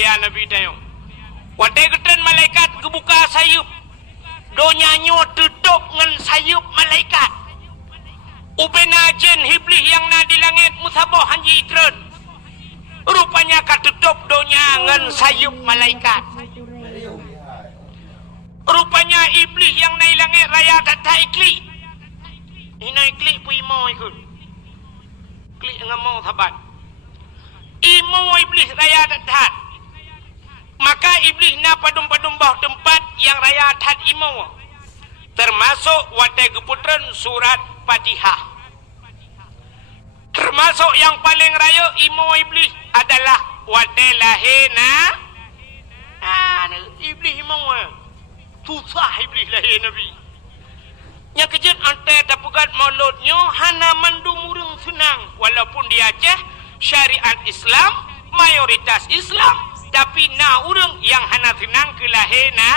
mulia Nabi tayo. Watai geten malaikat kebuka sayup. Donyanyo tutup ngan sayup malaikat. Ubena jen hiblis yang na di langit musabah hanji itren. Rupanya katutup donya ngan sayup malaikat. Rupanya iblis yang naik langit raya tak ikli. Ina ikli pu imo ikut. Klik ngamau sahabat. Imo iblis raya tak. Maka iblis na padum-padum bawah tempat yang raya tak imo. Termasuk watai keputran surat Fatihah. Termasuk yang paling raya imo iblis adalah watai lahirna. Iblis imo. Susah iblis lahir Nabi. Yang kejut antai dapukat mauludnya hana mandum urang senang. Walaupun di Aceh syariat Islam, mayoritas Islam, tapi na urang yang hana senang ke lahir na.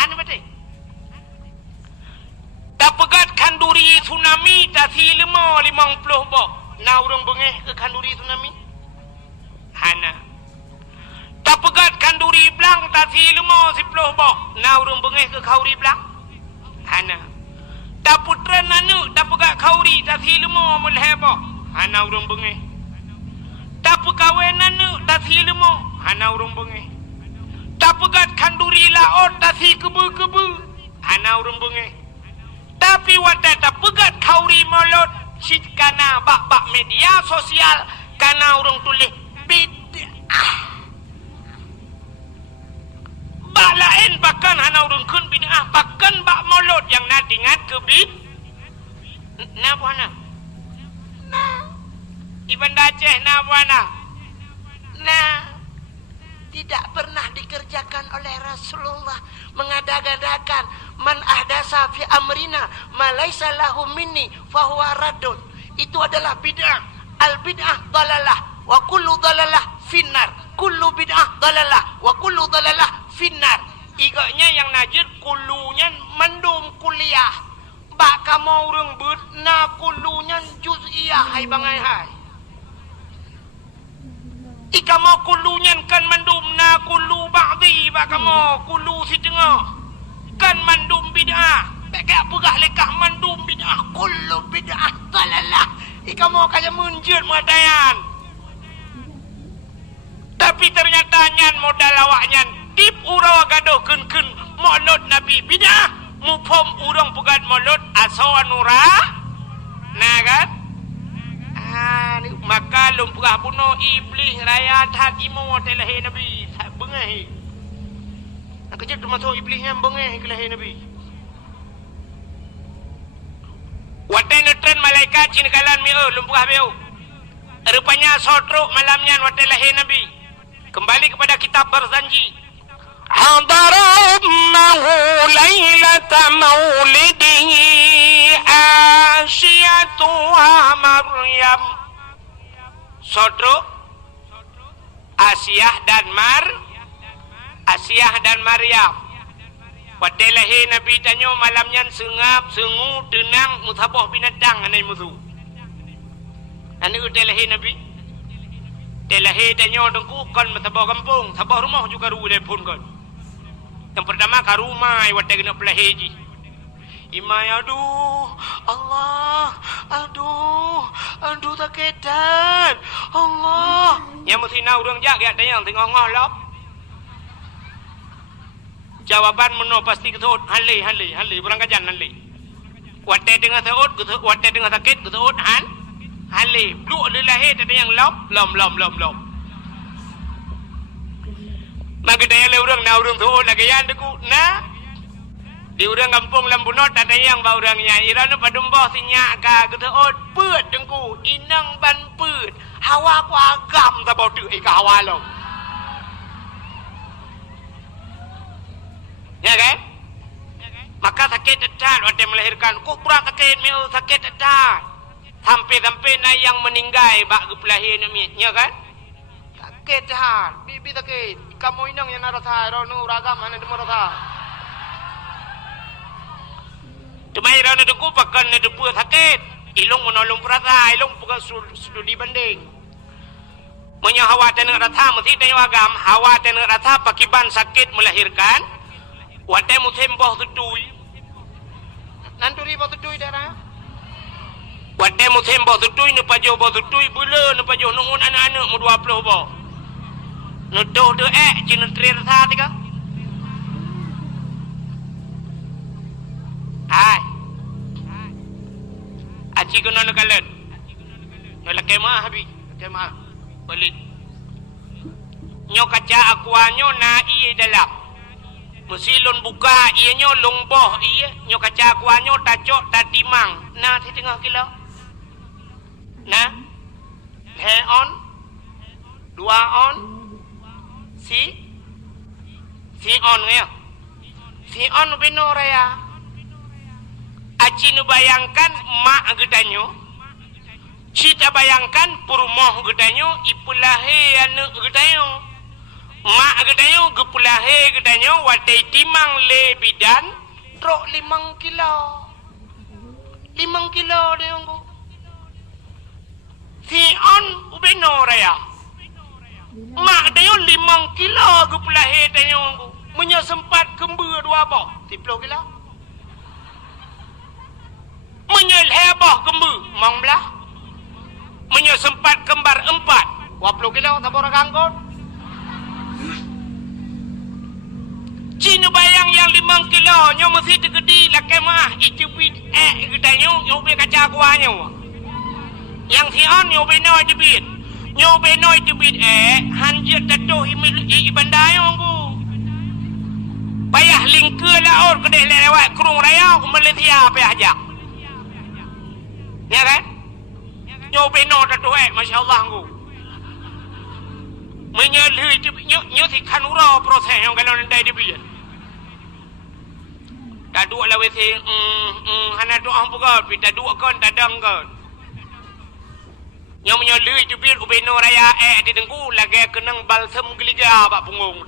Anu betul. Dapukat kanduri tsunami tasi 50 bok. Na urang bengeh ke kanduri tsunami. Hana. Dapukat kanduri belang tasi 50 bok. Na urang bengeh ke kauri belang. Hana. Daputra nanu dapukat kauri tasi 50 bok. Hana urang bengeh. Dapukawe nanu tasi 50. Hana urang bengeh. Dapukat kanduri laot tasi kebu-kebu. Hana urang bengeh. Tapi wadah dapukat kauri molot sit kana bak-bak media sosial kana urang tulis bid'ah. Bak lain bahkan hana urang kun bid'ah bahkan bak molot yang na dingat ke bid. Na buana. Nah. Ibn Aceh na buana. Nah. Tidak pernah dikerjakan oleh Rasulullah mengada-gadakan man ahdasa fi amrina ma laisa lahu minni fahuwa raddun. Itu adalah bid'ah. Al bid'ah dalalah wa kullu dalalah finnar. Kullu bid'ah dalalah wa kullu dalalah finnar. Iganya yang najid kullunya mendum kuliah. Bak kamu urang beut na kullunya juz'iyah hai bangai hai. Ika mau kulunyan kan mandum na kulu ba'di ba kamu kulu si tengah kan mandum bid'ah bagai pegah lekah mandum bid'ah kulu bid'ah dalalah. Ika mau kaya munjut muatayan tapi ternyata nyan modal awaknya tip urawa gaduh kun maulud Nabi bid'ah mupom urang pegat maulud asawanura nah kan. Maka lumpurah bunuh iblis raya tak imo telahir Nabi bengah. Nak kejut termasuk iblis yang bengah ke lahir Nabi. Watai netren malaikat cina kalan mi'u lumpurah bi'u. Rupanya sotruk malamnya watai lahir Nabi. Kembali kepada kitab Barzanji. Hadaramahu laylata maulidihi asyatu wa Maryam. Sodro Asyah dan Maryam. Pada lahir Nabi tanya malamnya sengap, sengu, tenang, musabah binatang anai musuh. Anu udah lahir Nabi. Lahir tanya dengku kan musabah kampung, sabah rumah juga ru telefon kan. Yang pertama ka rumah wata kena pelahir ji. Imai aduh Allah, aduh sakitan Allah. Yang mesti nak urang jak dia tanya tengok ngolok. Jawaban meno pasti ketut hale berang kajan hale. Wate dengan seut wate dengan sakit ketut hale. Bluk le lahir tadi yang lom. Maka daya le urang na urang seut lagi yan deku na. Di urang kampung Lambunot ada yang bau urangnya irana padumbah sinyak ka ketut peut dengku inang ban peut. Hawa ku agam ta bau tu ka hawa lo. Ya kan? Maka sakit dekat waktu melahirkan. Kok kurang sakit meu sakit dekat. Sampai-sampai na yang meninggal bak kepelahir ni, ya kan? Sakit dekat. Bibi sakit. Kamu inang yang narasa rono ragam mana demo rasa. Tumai rono deku pakan ne depu sakit. Ilung menolong perasa, ilung bukan studi banding. Munya hawa tenang ratha mesti tanya agam hawa tenang ratha pakiban sakit melahirkan. Wate musim boh tutui. Nanturi boh tutui darah. Wate musim boh tutui nu pajo boh tutui bula nu pajo nungun anak-anak mu 20 boh. Nu doh de cina tri ratha tiga. Hai. Aci kena nak kalat. Kalau kemah habis, kemah balik. Nyo kaca akuanyo na iye dalam. Musilon buka iye nyo longboh iye. Nyo kaca akuanyo tacok tatimang. Na di tengah kilo. Na. He on. 2 on. Si on ya. Si on beno raya. Aci nu bayangkan mak gedanyo. Cita bayangkan purmoh gedanyo ipulahe anu gedanyo. Mak gedanyo gepulahe gedanyo wadai timang le bidan trok 5 kilo. 5 kilo dia nggo. Si on ubeno raya. Mak gedanyo 5 kilo gepulahe gedanyo nggo. Munya sempat kembe 2 boh 10 kilo. Menyel hebah kembu mang belah. Menyel sempat kembar 4 20 kilo tabora gangkot. Cina bayang yang 5 kilo nyo mesti tegedi lah kemah icubit gedanyo nyo be kaca kuanyo. Yang si on nyo be no jebit. Nyo be no jebit hanjir tatuh ibandayo ngku. Payah lingke lah or kedai lewat kurung raya Malaysia payah ajak. Ya kan? Nyobe no tatu Masya Allah ngku. Menyalui nyo si kanura proses yang kalau nanti dibiar. Tak dua lah wesi hana doa bukan pita dua kon tak dang kon. Nyo menyalui dibiar ubeno raya di dengku lagi kenang balsam geliga bak punggung.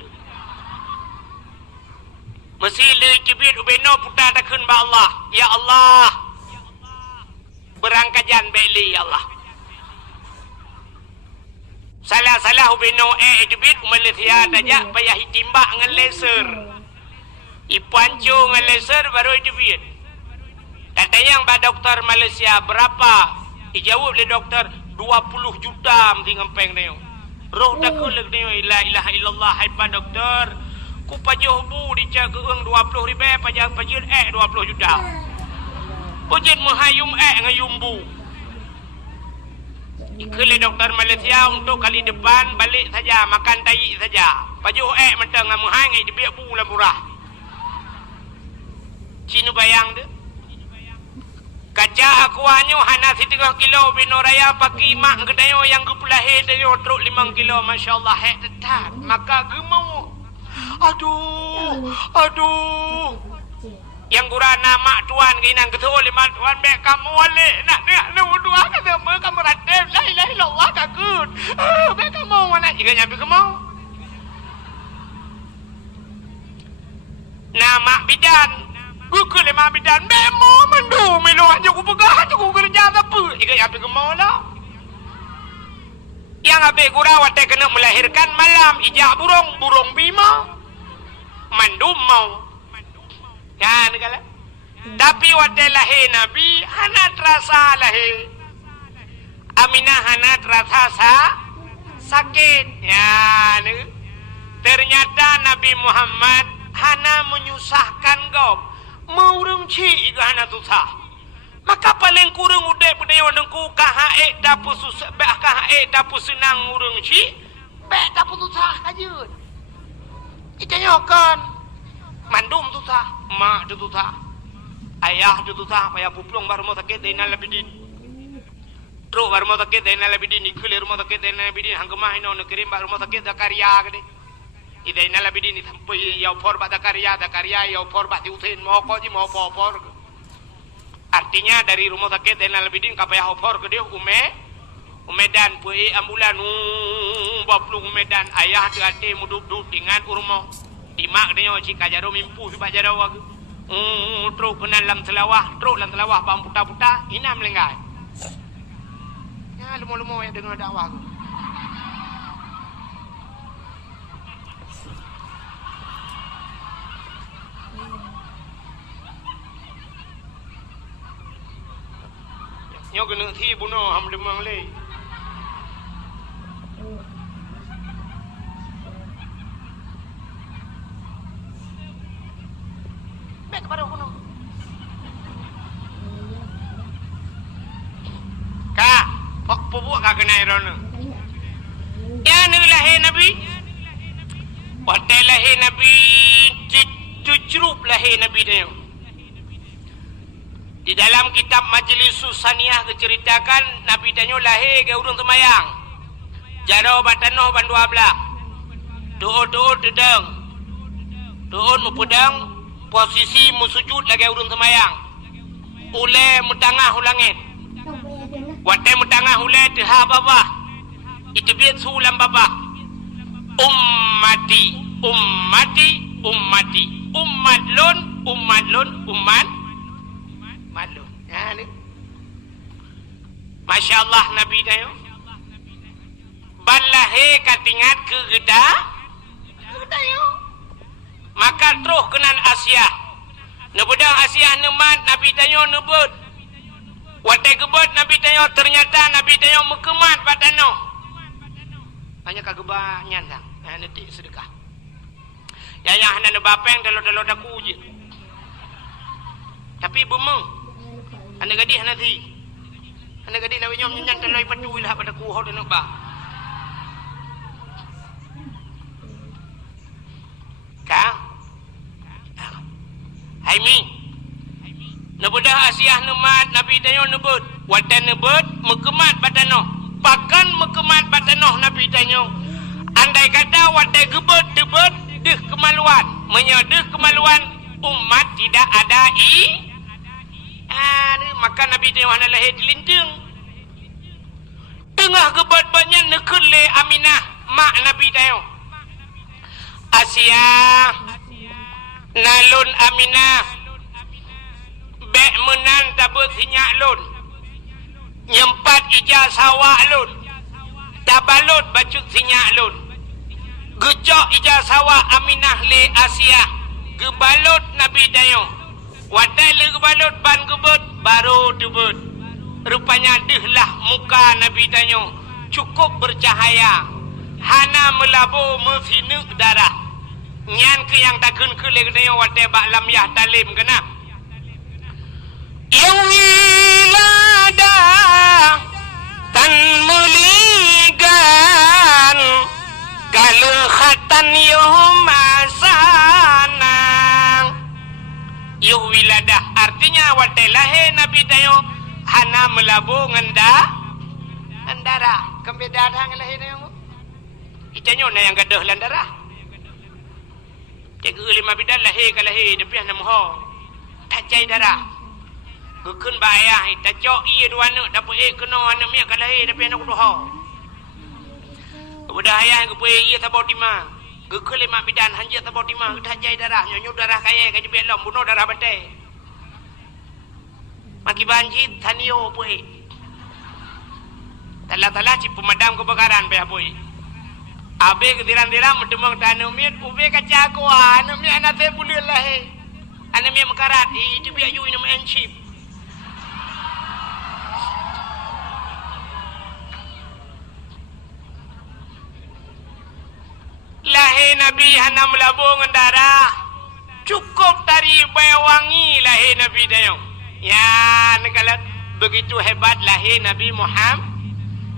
Mesti lui dibiar ubeno putar takun ba Allah. Ya Allah. Berangkajan beli ya Allah. Salah ubeno jebit Malaysia aja payah timbak dengan laser. Ipancu dengan laser baru jebit. Katanya yang ba doktor Malaysia berapa? Dijawab oleh doktor 20 juta mesti ngempeng dia. Roh tak kulek dia la ilaha illallah hai pa doktor. Ku pajuh bu dicak keung 20 ribu pajak 20 juta. Ujian menghayum ngayumbu. Ikut doktor Malaysia untuk kali depan balik saja makan tayi saja. Pajuh mentang menghai ngai dibiak bu lah murah. Cina bayang tu. Kaca akuanyo hana 3 kilo binoraya paki mak gedayo yang gepulahe dayo truk 5 kilo masya-Allah tetat. Maka gemau. Aduh. Yang gura nama tuan kainan ketul lima tuan mek kamu wale nak nu dua kata me kamu ratem la ilaha illallah takut mek kamu mana jika nyampe kamu nama bidan gugu lima bidan memo mendu melo aja ku pegah aja ku kerja apa jika nyampe kamu lah yang abe gura wate kena melahirkan malam ijak burung bima mandum mau kan kala tapi wate lahir nabi hana terasa lahir Aminah hana terasa sakit ya ni ternyata Nabi Muhammad hana menyusahkan kau maurung ci hana susah maka paling kurang udah budaya dengku kahae dapur susah kahae dapur senang urung ci dapur susah aja itanya kan mandum susah, mak tu susah, ayah tu susah, payah puplong baru mau sakit dena labidin, terus baru mau sakit dena labidin, ikulir mau sakit dena labidin, hanggemah ino nekirim baru mau sakit Zakaria gede, dena labidin sampai yau por bat Zakaria yau por bat diutin mau kau ji mau por, artinya dari rumah sakit dena labidin kapayah por gede umedan pui ambulan baplung umedan ayah tu ade muduk dengan urmo. Dimak dia cik kajaro mimpu si bajaro wag. Truk kena lam telawah bam puta-puta ina melenggai. Ya lumo-lumo yang dengar dakwah. nyo kena thi bunuh ham demang le. Baik kepada kuno. Kak, pak pubuak kak kena irona. Ya ni lahir Nabi. Pada lahir Nabi, cucurup lahir Nabi dia. Di dalam kitab Majlis Susaniah keceritakan Nabi tanya lahir ke urung temayang. Jaro batanoh ban 12. Doa-doa dedeng. Doa mupedang posisi musujud lagi urung temayang. Ule mutangah ulangit. Wate mutangah ule teha baba. Itu biat sulam baba. Ummati, ummati, ummati. Ummat lun, ummat lun, ummat malu. Ya ni. Masya Allah Nabi dah yo. Balahe katingat ke geda. Geda yo. Maka terus kenan Asia. Nebudang Asia nemat Nabi tanya nebut. Watai gebut Nabi tanya ternyata Nabi tanya mekemat batano. Hanya kagebanyan dah. Nanti sedekah. Yang hana bapeng telo-telo daku je. Tapi bemeng. Anda gadih nanti. Anda gadih nak nyom nyanyan teloi padui lah pada kuhau dan ba. Ka? Hai mi. Nebudah Asia nemat Nabi tanya nebut. Watan nebut mekemat batano. Pakan mekemat batano Nabi tanya. Andai kata watai gebut debut deh kemaluan. Menyedeh kemaluan umat tidak ada maka Nabi tanya mana lahir dilindung. Tengah gebut banyak nekele Aminah mak Nabi tanya. Asia nalun Aminah bek menan tabut sinyak lun. Nyempat ijaz sawak lun. Tabalut bacut sinyak lun. Gejok ijaz sawak Aminah le Asia. Gebalut Nabi tanya. Wadai le gebalut ban gebut baru debut. Rupanya dehlah muka Nabi tanya. Cukup bercahaya. Hana melabur mesinuk darah. Nyan ke yang takun ke le tanya wadai bak lam yah talim kena. Yang wilada tan muligan kalau khatan yumasanang yuh wiladah artinya watai lahir Nabi tayo hana melabu ngendara kembedaan hang lahir tayo itanyo na yang gadah landara cek lima bidan lahir ka lahir tapi hana moho tak cai darah kekun bayah tak cok iya dua anak dapat kena anak miak ka lahir tapi anak doha kemudian ayah yang kepuai ia tabau timah. Gekul lima bidan hanjir tabau timah. Kedah jai darah. Nyonyuk darah kaya. Kaji belom. Bunuh darah batai. Maki banjir. Tanio puai. Talah-talah cip pemadam kebakaran. Payah puai. Abe ketiran-tiran. Mendemang tanah miat. Ube kaca aku. Anak miat anak saya boleh lah. Anak miat mekarat. Itu biar you nama encip. Lahir Nabi hana melabung darah. Cukup dari wangi lahir Nabi dia. Ya, kalau begitu hebat lahir Nabi Muhammad.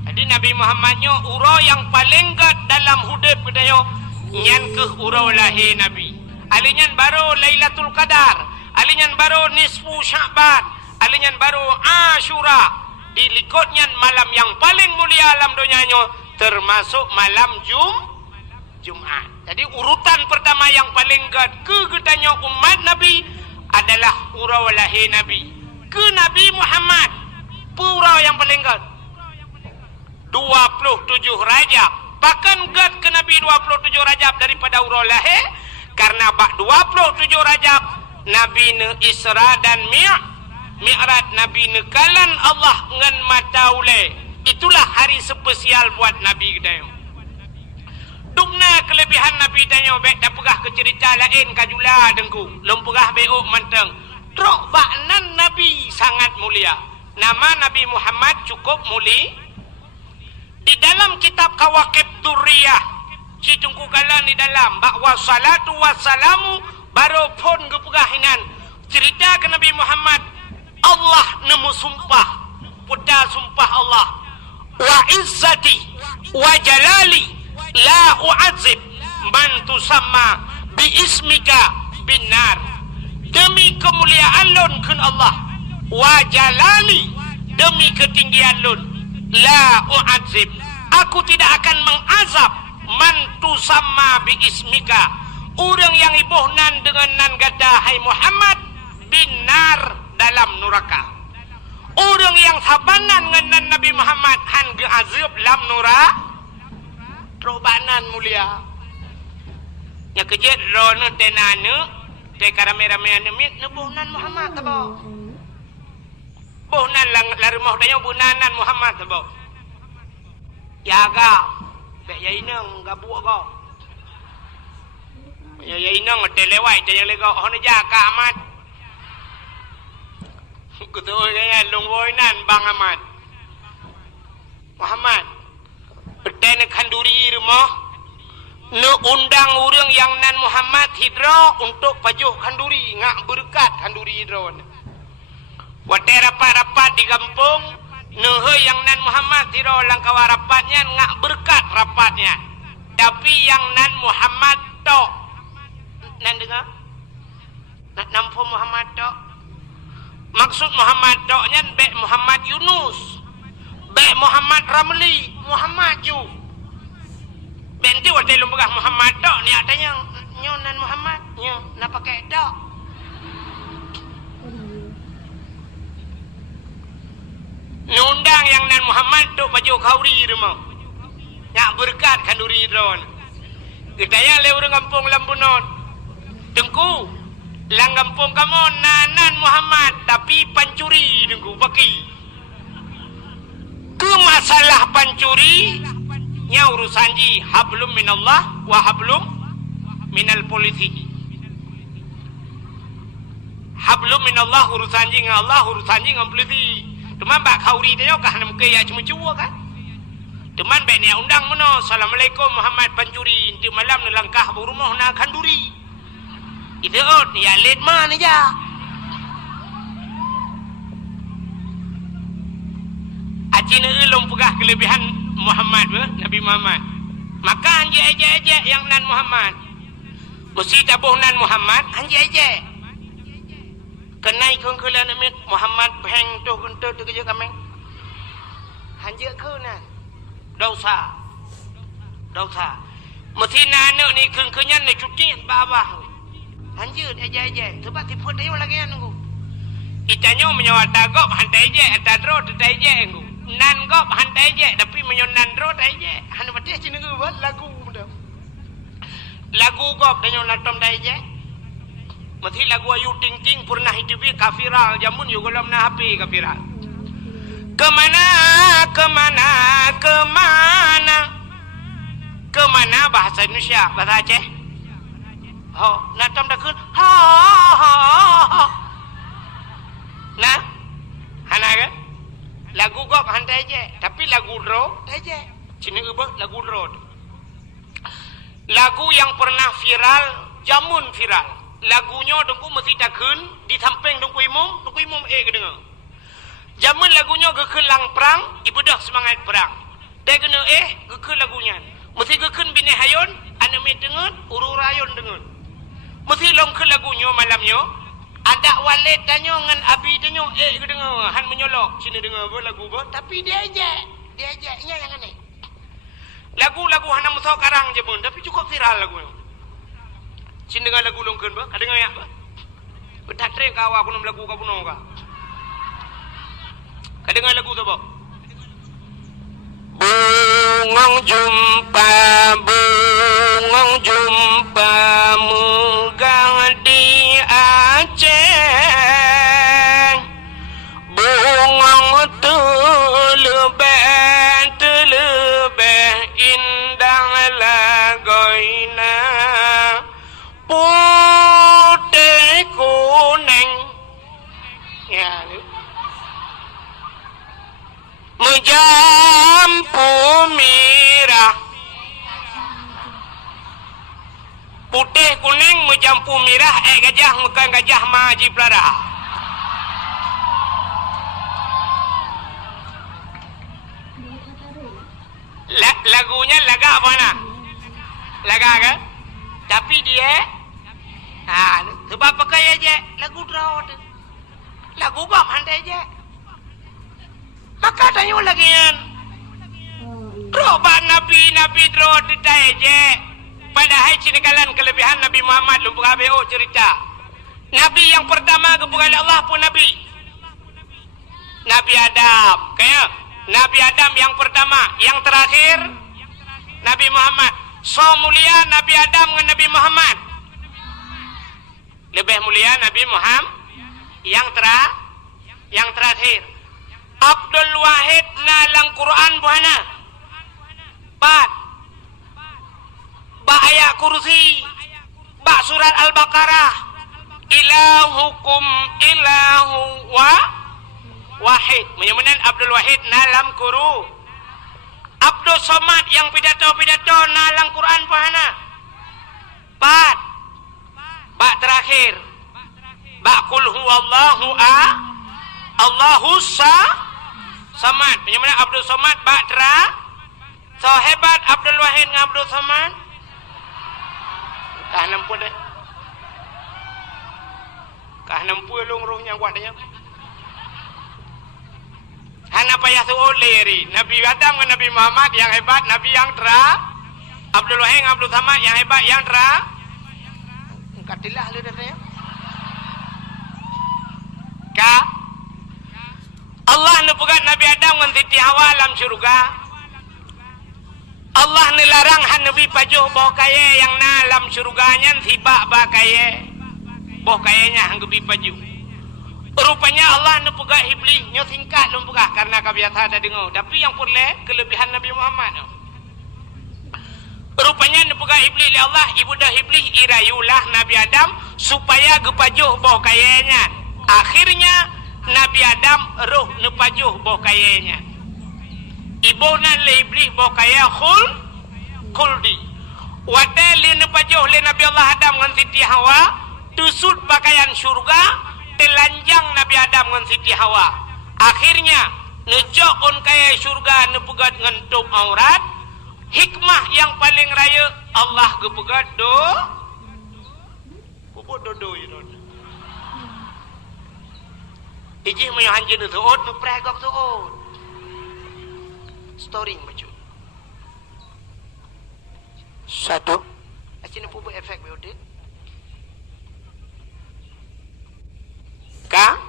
Jadi Nabi Muhammadnya urau yang paling gat dalam hidup dia. Nyan ke urau lahir Nabi. Alinyan baru Lailatul Qadar. Alinyan baru Nisfu Sya'ban. Alinyan baru Ashura. Dilikutnya malam yang paling mulia alam dunianya. Termasuk malam Jumat. Jadi urutan pertama yang paling kegetanya umat Nabi adalah urau lahir Nabi. Ke Nabi Muhammad. Purau yang paling 27 Rajab. Bahkan ke Nabi 27 Rajab daripada urau lahir. Karena 27 Rajab Nabi ne Isra dan Mi'raj Nabi ne kalan Allah ngan mataule. Itulah hari spesial buat Nabi kita. Dumna kelebihan Nabi tanya baik tak pegah ke cerita lain kajula dengku lom pegah beuk manteng trok baknan Nabi sangat mulia nama Nabi Muhammad cukup muli. Di dalam kitab Kawakib Durriyah Citungku galan di dalam bahwa salatu wassalamu baru pun kepegahinan cerita ke Nabi Muhammad. Allah nemu sumpah puda sumpah Allah wa izzati wa jalali la u'adzib man tusamma bi ismika binar. Demi kemuliaan lun kun Allah wa jalali demi ketinggian lun la u'adzib aku tidak akan mengazab man tusamma bi ismika orang yang ibuhnan dengan nan gada hai Muhammad binar dalam neraka. Orang yang sabanan dengan Nabi Muhammad han geazab dalam neraka robanan mulia nya kejet rono tenane te karame-rame anu mit nubuhnan Muhammad tabo buhnan lang larumah dayo bunanan Muhammad tabo yaga be yainang gabuak ko yainang telewai te lego hono jaga amat kutu kaya lungwoy nan bang amat Muhammad petene khanduri rumah nu undang orang yang nan Muhammad hidro untuk pajuh khanduri ngak berkat khanduri hidro wate rapat-rapat di kampung nuhe yang nan Muhammad hidro langkawa rapatnya ngak berkat rapatnya tapi yang nan Muhammad tok nan dengar nak nampu Muhammad tok maksud Muhammad toknya be Muhammad Yunus be Muhammad Ramli Muhammad ju benti wate lumbagah Muhammad tok ni adanya nyonan Muhammad nyo na pakai tok nundang yang nan Muhammad tok baju kauri rumah nyak berkat kanduri drone kita ya le urang kampung Lambunon tengku lang kampung kamu nanan Muhammad tapi pancuri tengku baki ke masalah pancuri nya urusan ji hablum minallah wa hablum minal polisi hablum minallah urusan ji dengan Allah urusan ji dengan polisi teman bak kauri dia kah nam ke ya cuma kan teman bak ni undang mono assalamualaikum Muhammad pancuri inti malam ni langkah rumah na kanduri itu ya let mana aja acina elong pegah kelebihan Muhammad Nabi Muhammad maka anje-anje yang nan Muhammad mesti tabuh nan Muhammad anje-anje kenai kongkulan amit Muhammad heng tu kuntu tu kerja kami anje ke nan dosa mesti nanu ni kengkenyan ni cuci bawah anje aja sebab tipu dia lagi anu itanyo menyawa tagop hantai je atadro tetai je engu nan gop hantai je tapi menyonan dro tai je han patih cina buat lagu mudah lagu gop danyo natom tai je mesti lagu ayu ting ting purnah hidupi kafiral jamun yo golam na HP kafiral kemana bahasa Indonesia bahasa Aceh ho natom dah kun ha nah hana kan lagu gop hantai je tapi lagu dro aja cina ubah lagu dro lagu yang pernah viral jamun viral lagunya dengku mesti takun di samping dengku imum kedengar jamun lagunya gekun lang perang ibu dah semangat perang dia kena gekun lagunya mesti gekun bini hayun aname dengar uru rayun dengar mesti long ke lagunya malamnya ada walid tanya dengan abi tanya kedengar han menyolok sini dengar lagu tapi dia aja nya yang aneh lagu-lagu hana musau karang je pun tapi cukup viral lagu sini dengar lagu longkeun ba kadengar ya ba betak tre kawa aku nam lagu ka puno ka kadengar lagu tu ba bungong jumpa mugang di Aceh bungong telebeh indah lagoina putih kuning ya jampu merah. Putih kuning menjampu merah, gajah makan gajah maji pelara. Lagunya laga apa nak? Laga kan? Tapi dia sebab pakai aja lagu drawat. Lagu gak mandai aja. Maka tanya lagi kan. Roba nabi drawat kita aja. Padahal cinikalan kelebihan Nabi Muhammad lumpur ABO cerita. Nabi yang pertama kepada Allah pun Nabi. Nabi Adam. Kayak Nabi Adam yang pertama. Yang terakhir Nabi Muhammad. So mulia Nabi Adam dengan Nabi Muhammad. Lebih mulia Nabi Muhammad. Yang terakhir. Abdul Wahid nalang Quran buhana. Ba ayat kursi, ba surat Al-Baqarah, ilahukum ilahu wahid. Menyamanan Abdul Wahid nalam kuru. Abdul Somad yang pidato nalang Quran pahana. Ba terakhir. Ba kul huwallahu Allahu samad. Menyamanan Abdul Somad ba so hebat Abdul Wahid dengan Abdul Somad. Kah nampu deh. Kah nampu long rohnya kuat dia. Hana payah tu oleri. Nabi Adam dengan Nabi Muhammad yang hebat, Nabi yang Abdul Wahid dengan Abdul Samad yang hebat, yang katilah lu datanya. Allah nupugat Nabi Adam dengan Siti Hawa dalam syurga. Allah nelarang Nabi pajuh boh kaya yang dalam syurganya tiba bah kaya. Boh kayanya hanggubi pajuh. Rupanya Allah nepegah iblis nyo singkat nepegah karena kebiasa ada dengar. Tapi yang pulih kelebihan Nabi Muhammad. Rupanya nepegah iblis oleh Allah, ibudah iblis irayulah Nabi Adam supaya gepajuh boh kayanya. Akhirnya Nabi Adam roh nepajuh boh kayanya. Ibu nak le iblis bawa kaya khuldi. Wadai le nepajuh le Nabi Allah Adam dengan Siti Hawa. Tusud pakaian syurga. Telanjang Nabi Adam dengan Siti Hawa. Akhirnya nejok on kaya syurga nepegat dengan tuk aurat. Hikmah yang paling raya Allah gepegat Bubuk dodo you know. Ijih mayu hanjin tu ot mepregok tu ot. Storing macam satu asyik nak buat efek beudit ka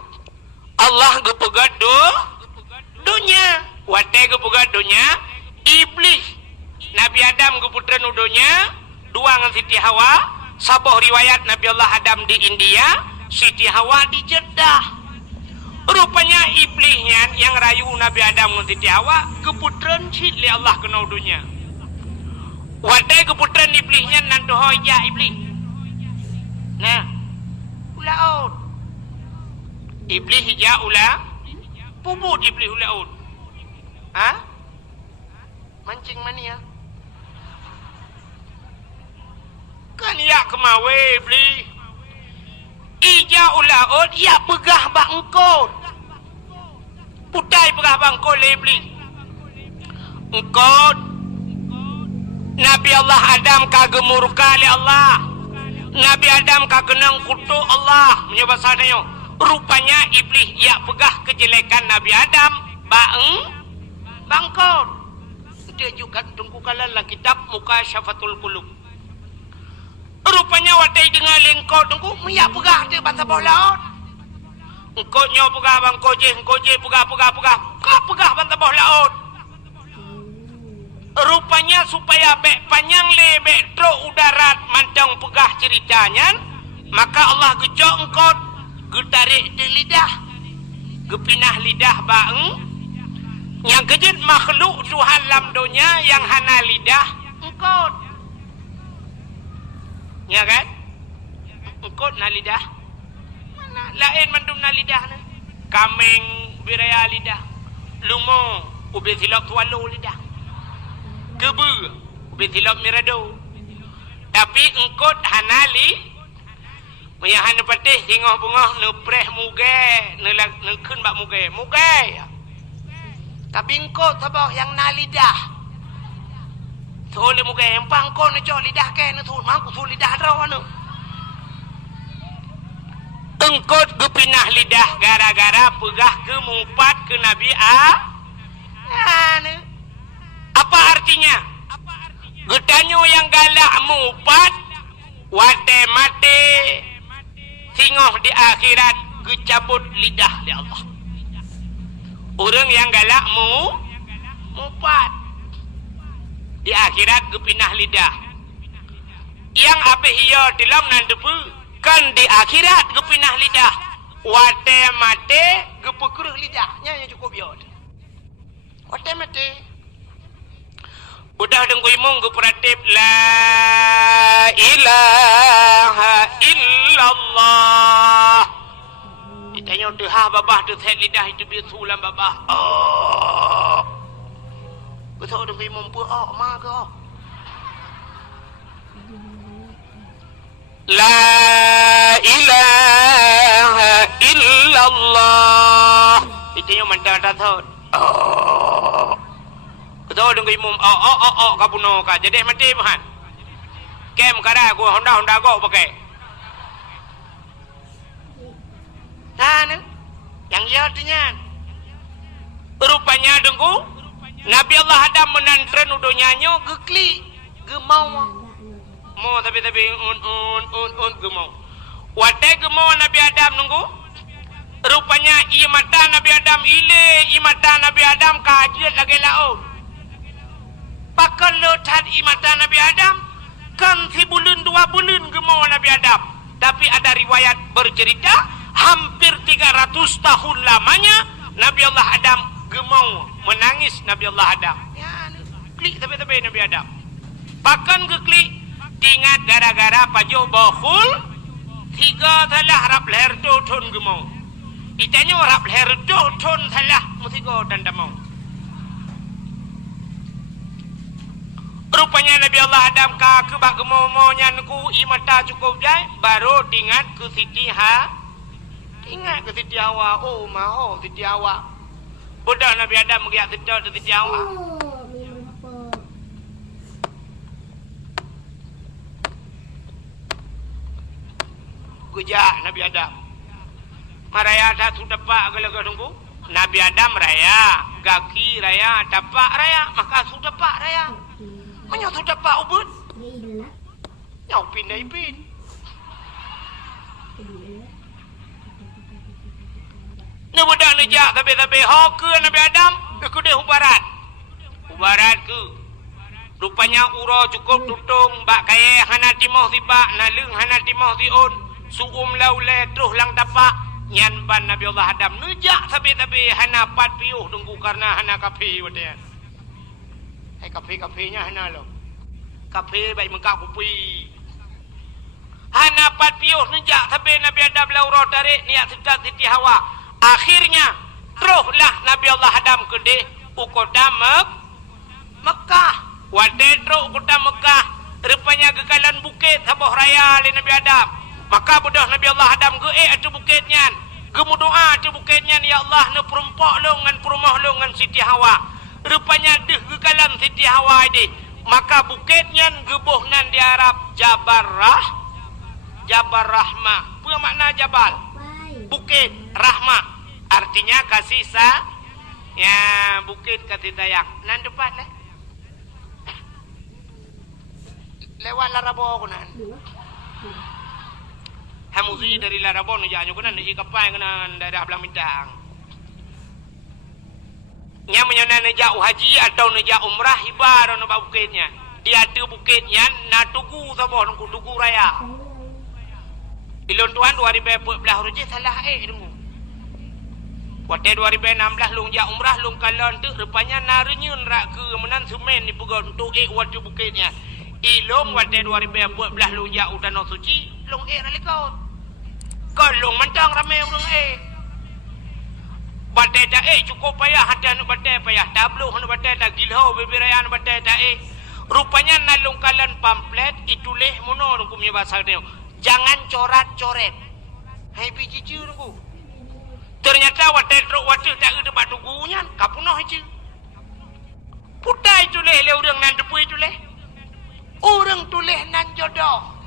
Allah gepegat dunia watai gepegat dunia iblis Nabi Adam geputra nudonya dua dengan Siti Hawa sabuh riwayat Nabi Allah Adam di India Siti Hawa di Jeddah. Rupanya iblisnya yang rayu Nabi Adam dengan Siti Hawa keputran cik li Allah kena dunia. Wadai keputran iblisnya nanti hoya iblis. Nah, ulaut. Iblis hija pubut iblis ulaut. Mancing mania. Kan ya kemawe iblis. Ija ulaut ya pegah bangkot. Putai pegah bangkot le iblis. Engkau Nabi Allah Adam kagak murka le Allah. Nabi Adam kagak nang kutu Allah. Menyoba sadanya. Rupanya iblis ya pegah kejelekan Nabi Adam bangkot. Dia juga tunggu kalah kitab Muka Syafatul Qulub. Rupanya watai dengar lengkau tunggu miyak pegah dia bantah bawah laut. Engkau nyo pegah bangkau je pegah bantah bawah laut. Rupanya supaya bek panjang lebek tro udarat mantang pegah ceritanya, maka Allah gejok engkau getarik di lidah, gepinah lidah bang. Yang kejut makhluk Tuhan dalam dunia yang hana lidah engkau. Ya kan? Engkau na lidah. Mana lain mandum na lidah na. Kameng biraya lidah. Lumo ubi silap tualu lidah. Kebu, ubi silap mirado. Tapi engkot hanali, meyahan nepatih tinggal bungah nepreh muge, nelakun bak muge. Tapi engkot sabah yang nalidah. Tole muge yang pangkon necok lidah ke ne tu, mangku tu lidah draw anu. Engkot gepinah lidah gara-gara pegah ke mumpat ke Nabi anu. Apa artinya? Getanyo yang galak mumpat wate mate singoh di akhirat gecabut lidah di Allah. Orang yang galak mumpat di akhirat gepinah lidah. Yang apa hiyo dalam nandepu kan di akhirat gepinah lidah. Wate mate gepekeruh lidahnya yang cukup biod. Wate mate. Udah dengku imung geperatip la ilaha illallah. Ditanya dehah babah tu set lidah itu biar sulam babah. Oh. Betul dengku imung pun mak ke. La ilaha illallah. Ditanya mentah tathot. Oh. Betul dong imum kapuno ka jadi mati bahan. Kem kada gua Honda go pakai. Nah, yang dia artinya rupanya dengku Nabi Allah Adam menantren udah nyanyo gekli gemau mau tapi un gemau. Wate gemau Nabi Adam nunggu rupanya imata Nabi Adam imata Nabi Adam kajiat lagi laut. Pakan letat imata Nabi Adam kan 1 bulan 2 bulan gemau Nabi Adam. Tapi ada riwayat bercerita hampir 300 tahun lamanya Nabi Allah Adam gemau menangis Nabi Allah Adam. Ya, klik tapi Nabi Adam. Pakan ke klik ingat gara-gara pajo bahul 3 salah harap leher ton gemau. Itanya harap leher ton salah musigo dan damau. Rupanya Nabi Allah Adam ka kebak gemomonya nuku imata cukup jai baru tingat ke Siti Hawa. Oh maho Siti Hawa. Budak Nabi Adam mengiak sedot Siti Hawa. Gujak Nabi Adam. Maraya satu tapak gelaga tunggu. Nabi Adam raya, gaki raya, tapak raya, maka su tapak raya. Manya tu dapat ubud? Nyau pindah ipin. Ni budak nejak tapi hok ke Nabi Adam ke dia ubarat. Ubarat ke. Rupanya uro cukup tutung bak kaya hana timoh tiba nalung hana timoh tiun suum laule tuh lang dapak nyan ban Nabi Allah Adam nejak tapi hana pat piuh tunggu karena hana kapi wadian. Kafe-kafenya hana lo. Kafe baik mengkak kupi. Hana pat piuh nejak tapi Nabi Adam lauro tarik niat sedap Siti Hawa. Akhirnya teruslah Nabi Allah Adam ke de ukota Mekah. Wade terus ukota Mekah. Rupanya gekalan bukit sabuh raya li Nabi Adam. Maka budak Nabi Allah Adam ke atu bukitnya. Gemu doa atu bukitnya ya Allah ne perumpok lo ngan perumah lo ngan Siti Hawa. Rupanya deh gekalan Siti Hawa ini. Maka bukitnya gebuhnan di Arab Jabal Rahmah. Apa makna Jabal? Bukit Rahmah. Artinya kasih ya bukit kasih sayang. Nan depan lah. Lewat Larabo kunan. Hamuzi dari Larabo nujanyo kunan di kapal kunan daerah Belang Bintang. Nya menyana nejak haji atau nejak umrah hibar ono bukitnya. Dia tu bukitnya na tugu saboh nunggu tugu raya. Ilon tuan 2014 ruje salah demu. Wate 2016 lung jak umrah lung kalon tu rupanya narenyun rak ke menan semen di pegon tu watu bukitnya. Ilong wate 2014 lung jak udano suci lung ralikot. Kon lung mentang ramai urang Batai tak cukup payah hati anu batai payah. Tabluh anu batai tak gilhau beberayan batai tak rupanya nalung kalan pamflet itulih mono nungku punya bahasa dia. Jangan corat-coret. Hai biji ciu nungku. Ternyata batai truk watu tak ada batu gunya kapunah ciu. Putai tulih le urang nan depui tulih. Urang tulih nan jodoh.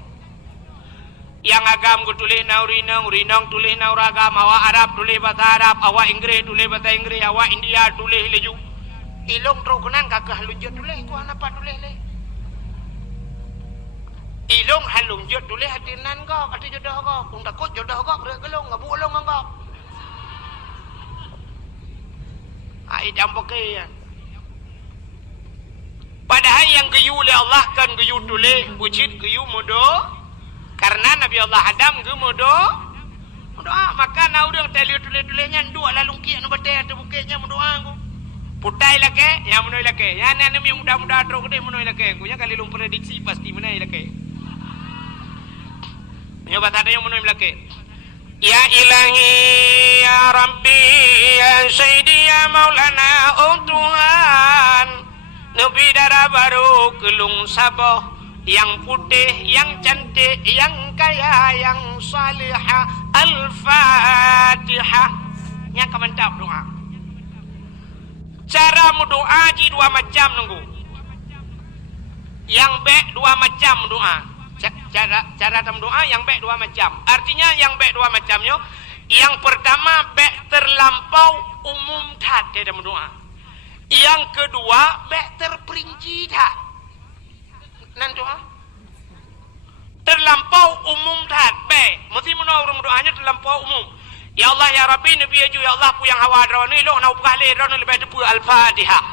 Yang agam ku tulis na urinang, urinang tulis na uragam, awak Arab tulis bahasa Arab, awak Inggeris tulis bahasa Inggeris, awak India tulis leju. Ilong trokunan kakah lunjut tulis, ku apa tulis le. Ilong halunjut tulis hatinan kau, hati jodoh kau, kung takut jodoh kau, gerak gelong, ngabu ulong kau. Ai jambok ke. Padahal yang geyu oleh Allah kan geyu tulis, bucit geyu mudo. Karena Nabi Allah Adam ke doa maka na urang tali tulis-tulisnya dua lalu ki anu batai atu bukitnya mendoa aku putai lake yang menoi lake ya nan mi muda-muda tro gede menoi lake aku nya kali lum prediksi pasti menoi lake nyoba tadi yang menoi lake ya ilahi ya rabbi ya sayyidi ya maulana oh Tuhan nabi darah baru kelung saboh yang putih, yang cantik, yang kaya, yang salihah. Al-Fatihah. Yang kementap doa. Cara mendoa ji dua macam nunggu. Yang baik dua macam doa. Cara doa yang baik dua macam. Artinya yang baik dua macamnya. Yang pertama baik terlampau umum tak dalam doa. Yang kedua baik terperinci tak. Nan doa terlampau umum tak baik mesti menurut orang doanya terlampau umum ya Allah ya Rabbi Nabi aju ya Allah pu yang hawa drone lo nak buka le drone lebih depu Al-Fatihah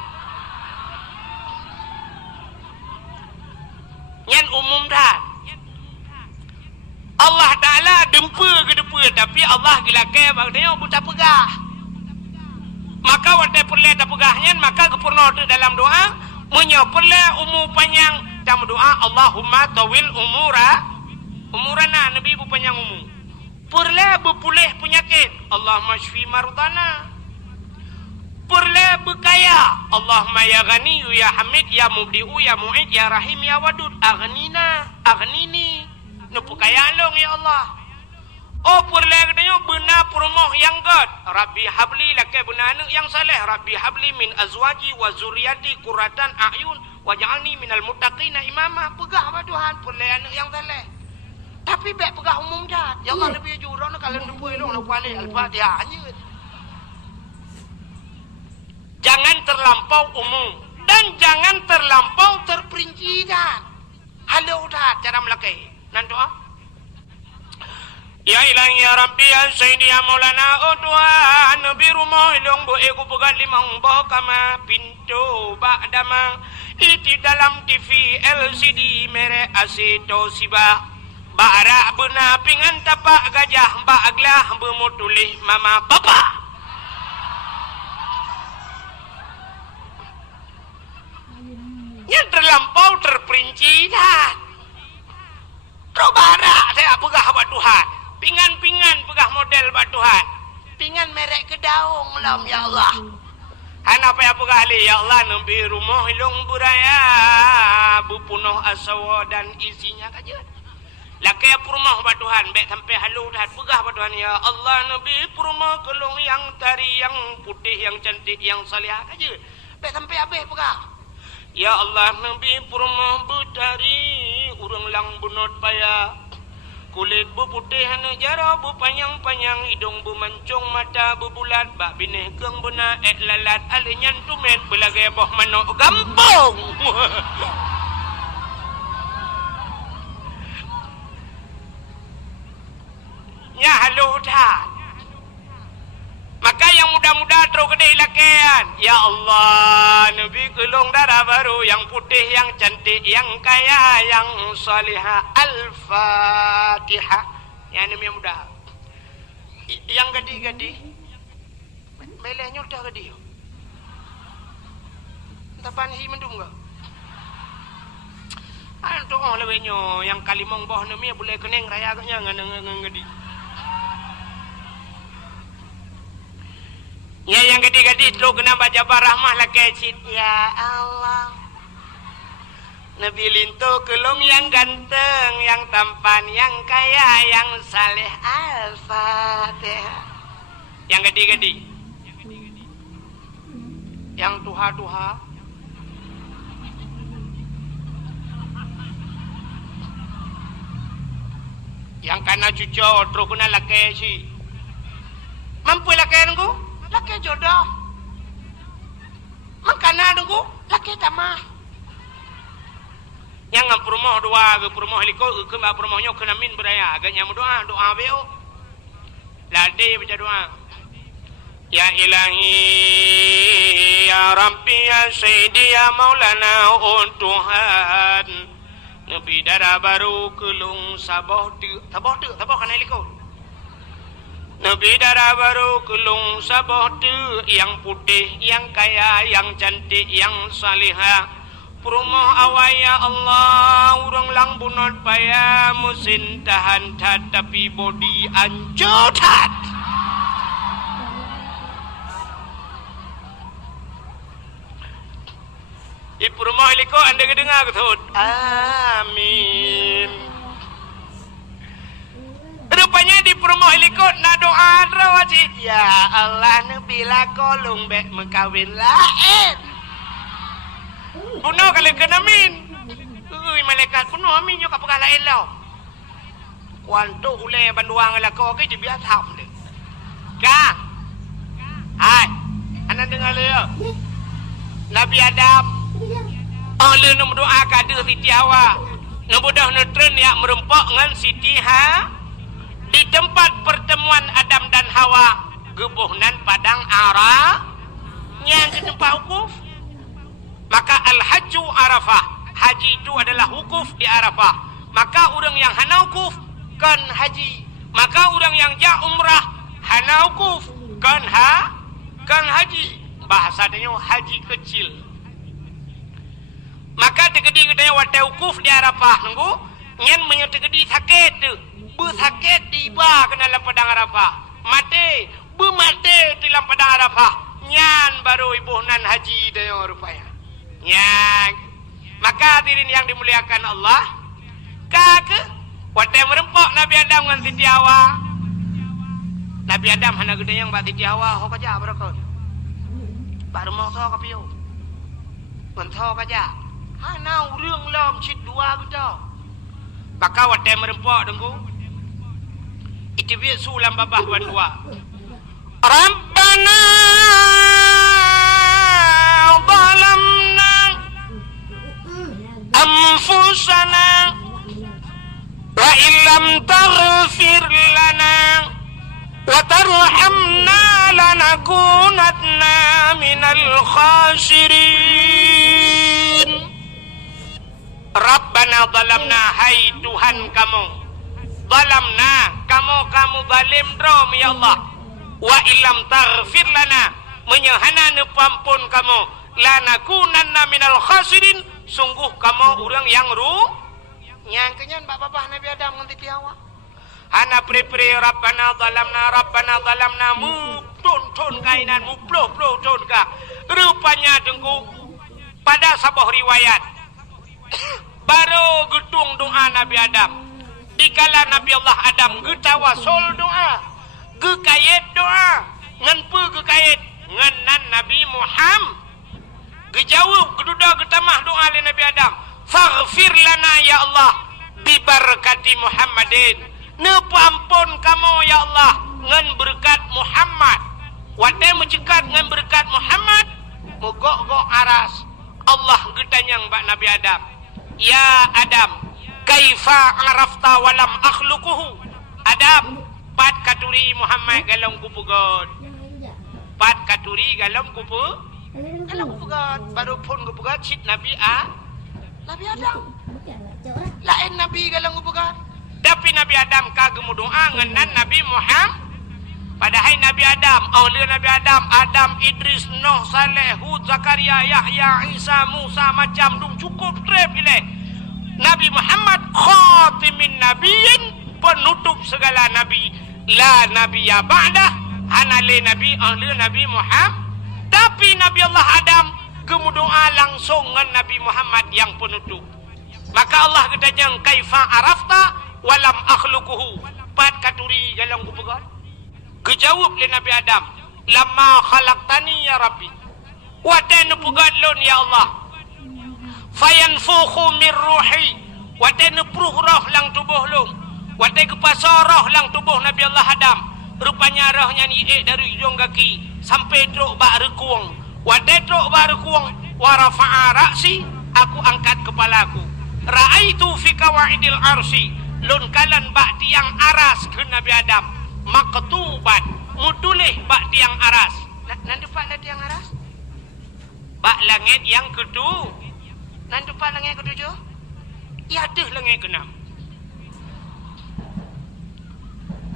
nyan umum tak Allah Ta'ala dempa ke depu tapi Allah gila ke bagdanya buta pegah maka wadah perle tak pegahnya maka kepurna dalam doa menyopele umur panjang dalam doa Allahumma tawil umurana Nabi bu panjang umur perle berpulih penyakit Allahumma syfi mardana perle berkaya Allahumma ya ghani ya hamid ya mubdi'u ya mu'id ya rahim ya wadud aghnini nupu kaya long ya Allah oh perle katanya benar perumoh yang god Rabbi habli laka benar yang saleh Rabbi habli min azwaji wa zuriyati qurratan a'yun waj'alni minal muttaqina imama pegah apa Tuhan perle anak yang saleh tapi baik pegah umum dah ya Allah lebih jurang kalau depu elok nak balik Al-Fatihah jangan terlampau umum dan jangan terlampau terperinci dah halau dah cara melakai nan doa ya ilahi ya rabbi ya sayyidi ya maulana oh Tuhan nabi rumah ilong bo ego pegat limang boh kama pintu ba'dama iti dalam TV LCD mere asito siba bara bena pingan tapak gajah ba'aglah bermutulih mama papa yang terlampau terperinci dah terobara saya pegah buat Tuhan pingan-pingan pegah model buat Tuhan pingan merek kedaung lam ya Allah Hana apa pegah li ya Allah nabi rumah hilung buraya bupunuh asawa dan isinya kaja laki rumah buat Tuhan baik sampai halu dah pegah buat Tuhan ya Allah nabi rumah kelung yang tari yang putih yang cantik yang salih kaja baik sampai habis pegah ya Allah nabi rumah betari urang lang bunot paya kulit berputih hana jara berpanjang-panjang hidung bermancung mata berbulat bak binih keng bena lalat alinyan tumet belagai boh manok gampang nya haluh dah maka yang muda-muda terus gede lakian ya Allah nabi kelung darah baru yang putih yang cantik yang kaya yang salihah Al-Fatihah yang nabi muda yang gede-gede melehnya udah gede tapan si mendung enggak ada oh lebihnya yang kalimong boh nabi boleh keneng raya agaknya ngene Ya yang gede-gede lu kena baca barahmah lah kecil. Ya Allah. Nabi Linto kelung yang ganteng, yang tampan, yang kaya, yang saleh. Al-Fatihah. Yang gede-gede. Yang tuha-tuha. Yang kana cucu terus kena laki si. Mampu laki nunggu? Laki jodoh. Makana nunggu? Laki tamah. Yang ngam perumoh doa ke perumoh liko ke mbak perumohnya kena min beraya agaknya doa beo. Lade baca doa. Ya Ilahi ya Rabbi ya Sayyidi ya Maulana Tuhan. Nabi darah baru kelung saboh kana liko. Nabi darah baru kelung saboh yang putih, yang kaya, yang cantik, yang salihah. Perumoh awaya Allah urang lang bunot paya musin tahan tapi body anjotat. Di perumoh liko anda kedengar ketut. Amin. Rupanya di perumoh liko nak doa wajib. Ya Allah nebila kolong bek mengkawin lain. Bunuh kali kena min. Malaikat bunuh amin juga perkara lain lah. Kuantuk ulai banduang lah kau ke biar tahu deh. Kang. Hai. Anak dengar le. Nabi Adam. Allah nak doa kada Siti Hawa. Nabudah netren yang merempok dengan Siti Ha. Di tempat pertemuan Adam dan Hawa. Gebuhnan padang Ara. Yang ke tempat wukuf. Maka al-hajju Arafah. Haji itu adalah wukuf di Arafah. Maka orang yang hana wukuf kan haji. Maka orang yang umrah hana wukuf kan haji. Bahasanya haji kecil. Maka tegedi katanya wate wukuf di Arafah nunggu nyen menyetegedi sakit tu. Sakit tiba ke dalam padang Arafah. Mati, mati di dalam padang Arafah. Nyan baru ibu nan haji dia rupanya. Ya, maka hadirin yang dimuliakan Allah, kake, wate merempok Nabi Adam dengan Siti Hawa. Nabi Adam hana gede yang mbak Siti Hawa, ho kaja berakon. Baru mau so kapiu, mentho kaja. Hana urang lam cit dua gitu. Maka wate merempok dengku. Itu biar sulam babah bandua. Rabbana zalamna anfusana wa illam taghfir lana wa tarhamna lanakunanna minal khasirin. Rabbana zalamna, hai Tuhan kamu, zalamna, kamu zalim drom ya Allah. Wa illam taghfir lana, menyahana nepampun kamu, lanakunanna minal khasirin, sungguh kamu orang yang yang kenyan bapak Nabi Adam nganti Hawa. Hana pre-pre Rabbana zalamna mu ton kainan mu ploh ton ka. Rupanya dengku pada sebuah riwayat baru gedung doa Nabi Adam. Dikala Nabi Allah Adam getawasul doa, gekayet doa, ngan pu gekayet ngan Nabi Muhammad. Gejauh geduda getamah doa le Nabi Adam. Faghfir lana ya Allah bibarakati Muhammadin. Nepampun kamu ya Allah ngan berkat Muhammad. Wate mencekat ngan berkat Muhammad. Mogok aras. Allah getanyang bak Nabi Adam. Ya Adam, kaifa arafta walam akhluquhu. Adam, pat katuri Muhammad galong kupugod. Pat katuri galong kupugod. Baru pun kupugod cit Nabi Adam. Lain Nabi galong kupugod. Tapi Nabi Adam kagem doa ngenan Nabi Muhammad. Padahal Nabi Adam, awliya Nabi Adam, Idris, Nuh, Saleh, Hud, Zakaria, Yahya, Isa, Musa, macam dum cukup trep ile. Nabi Muhammad khatimin nabiyyin, penutup segala nabi. La nabiyya ba'dah, hanale Nabi ahli Nabi Muhammad. Tapi Nabi Allah Adam kemudoa langsung dengan Nabi Muhammad yang penutup. Maka Allah katanya kaifa arafta walam akhluquhu. Pat katuri galang kupegat. Kejawab le Nabi Adam, lamma khalaqtani ya Rabbi. Wa tanu pegat lon ya Allah. Fayanfukhu min ruhi. Wa tanu pruh roh lang tubuh lon. Wa tanu kepasar roh lang tubuh Nabi Allah Adam. Rupanya rohnya ni dari hujung kaki sampai truk bak rekuang. Wa truk bak rekuang wa rafa'a ra'si, aku angkat kepalaku. Ra'aitu fi kawaidil arsy, lun kalan bak tiang aras ke Nabi Adam. Maktuban, mutulih bak tiang aras. Nanti pak lah tiang aras? Bak langit yang kedua. Nanti pak langit ketujuh? Ya deh langit keenam.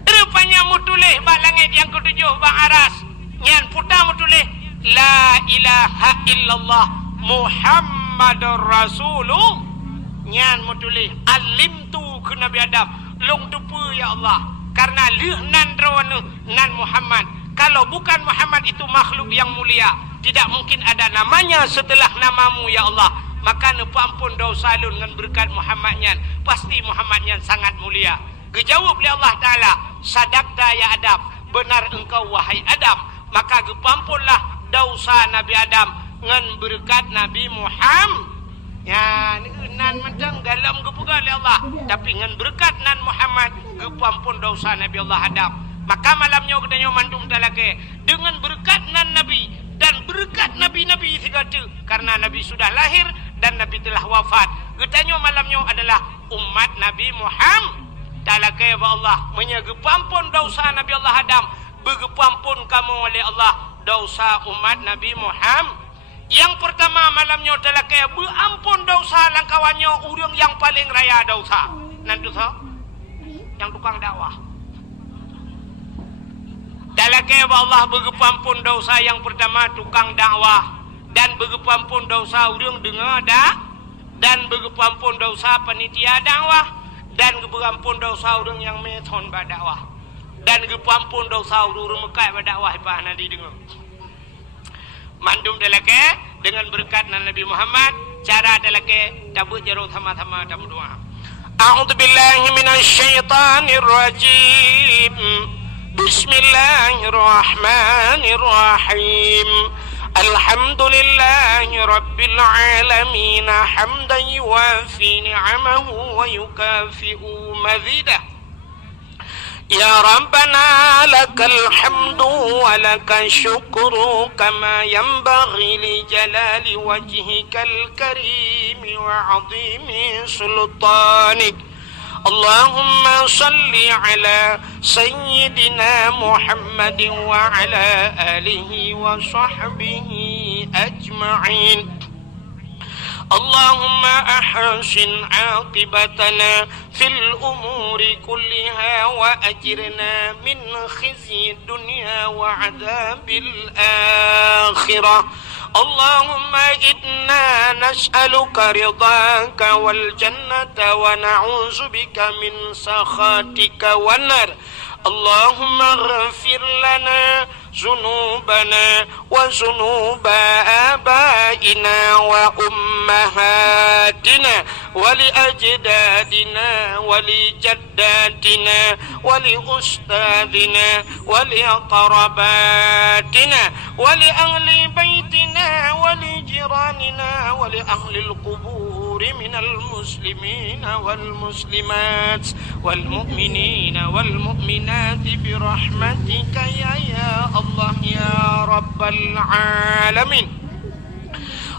Rupanya mutulih bak langit yang ketujuh bak aras. Nyan putar mutulih la ilaha illallah Muhammadur Rasulullah. Nyan mutulih alim tu ke Nabi Adam. Long tupu ya Allah. Karena lih nan rawana nan Muhammad. Kalau bukan Muhammad itu makhluk yang mulia, tidak mungkin ada namanya setelah namamu ya Allah. Maka nepampun dosa lun dengan berkat Muhammadnya. Pasti Muhammadnya sangat mulia. Kejawab oleh Allah Ta'ala, sadaqta ya Adam, benar engkau wahai Adam. Maka kepampunlah dosa Nabi Adam dengan berkat Nabi Muhammad. Ya, nan macam dalam kepugar oleh Allah. Tapi dengan berkat nan Muhammad, kepampun dosa Nabi Allah Adam. Maka malamnya katanya mandum talake. Dengan berkat nan Nabi dan berkat Nabi-Nabi segala. Karena Nabi sudah lahir dan Nabi telah wafat. Katanya malamnya adalah umat Nabi Muhammad. Talake ya Allah. Menyegepampun dosa Nabi Allah Adam. Begepampun kamu oleh Allah dosa umat Nabi Muhammad. Yang pertama malamnya adalah kaya berampun dosa langkawannya orang yang paling raya dosa. Nanti so, yang tukang dakwah. Dalam kaya Allah begepampun dosa yang pertama tukang dakwah dan begepampun dosa orang dengar dak dan begepampun dosa panitia dakwah dan begepampun dosa orang yang meton berdakwah dan begepampun dosa orang mekai berdakwah apa nanti dengar. Mandum delake dengan berkat Nabi Muhammad, cara delake tabut jaro sama-sama tabut doa. A'udzubillahi minasyaitonir rajim. Bismillahirrahmanirrahim. Alhamdulillahi rabbil alamin hamdan yuwafi ni'amahu wa yukafi'u mazidah. Ya Rabbana lakal hamdu wa lakal syukru kama yanbaghi li jalali wajhikal karim wa azimi sultanik. Allahumma salli ala sayyidina Muhammadin wa ala alihi wa sahbihi ajma'in. اللهم أحسن عاقبتنا في الأمور كلها وأجرنا من خزي الدنيا وعذاب الآخرة. اللهم إنا نسألك رضاك والجنة ونعوذ بك من سخطك والنار. اللهم اغفر لنا ذنوبنا وذنوب آبائنا وأمهاتنا ولأجدادنا ولجداتنا ولأستاذنا ولأقرباتنا ولأهل بيتنا ولجيراننا ولأهل القبور من المسلمين والمسلمات والمؤمنين والمؤمنات برحمتك يا الله يا رب العالمين.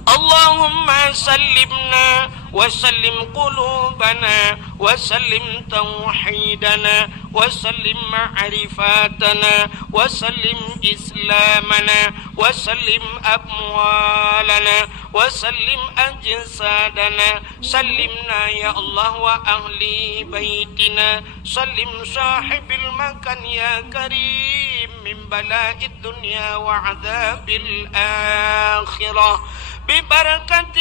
اللهم سلمنا وسلم قلوبنا وسلم توحيدنا وسلم معرفاتنا وسلم إسلامنا وسلم أموالنا وسلم أجسادنا. سلمنا يا الله وأهل بيتنا. سلم صاحب المكان يا كريم من بلاء الدنيا وعذاب الآخرة ببركة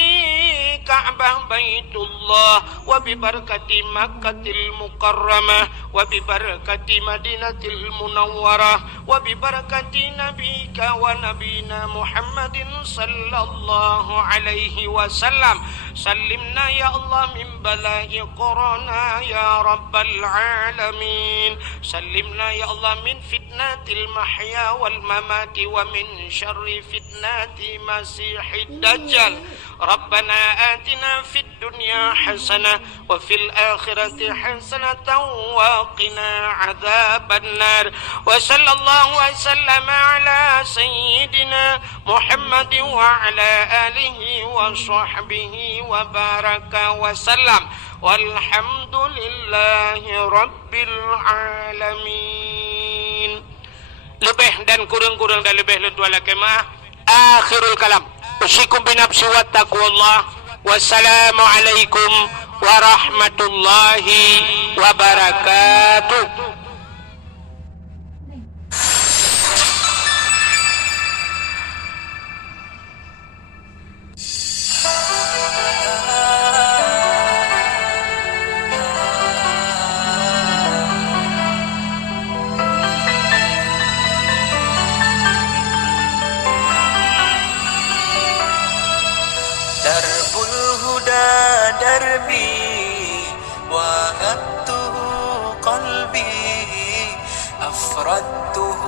كعبة بيت الله وببركة مكة المكرمة وببركة مدينة المنورة وببركة نبيك ونبينا محمد صلى الله عليه وسلم سلمنا يا الله من بلاء كورونا يا رب العالمين سلمنا يا الله من فتنة المحيا والممات ومن شر فتنة مسيح الدجال ربنا آتنا في الدنيا حسنة وفي الآخرة حسنة وقنا عذاب النار وصلى الله وسلم على سيدنا محمد وعلى آله وصحبه وبارك وسلم والحمد لله رب العالمين. Lebih dan kurang-kurang dan lebih lentua lakemah. Akhirul kalam. Usikum binafsi wa taqwallah. Wassalamualaikum warahmatullahi wabarakatuh. درب الهدى دربي وهبته قلبي أفردته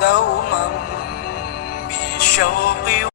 دوما بشوق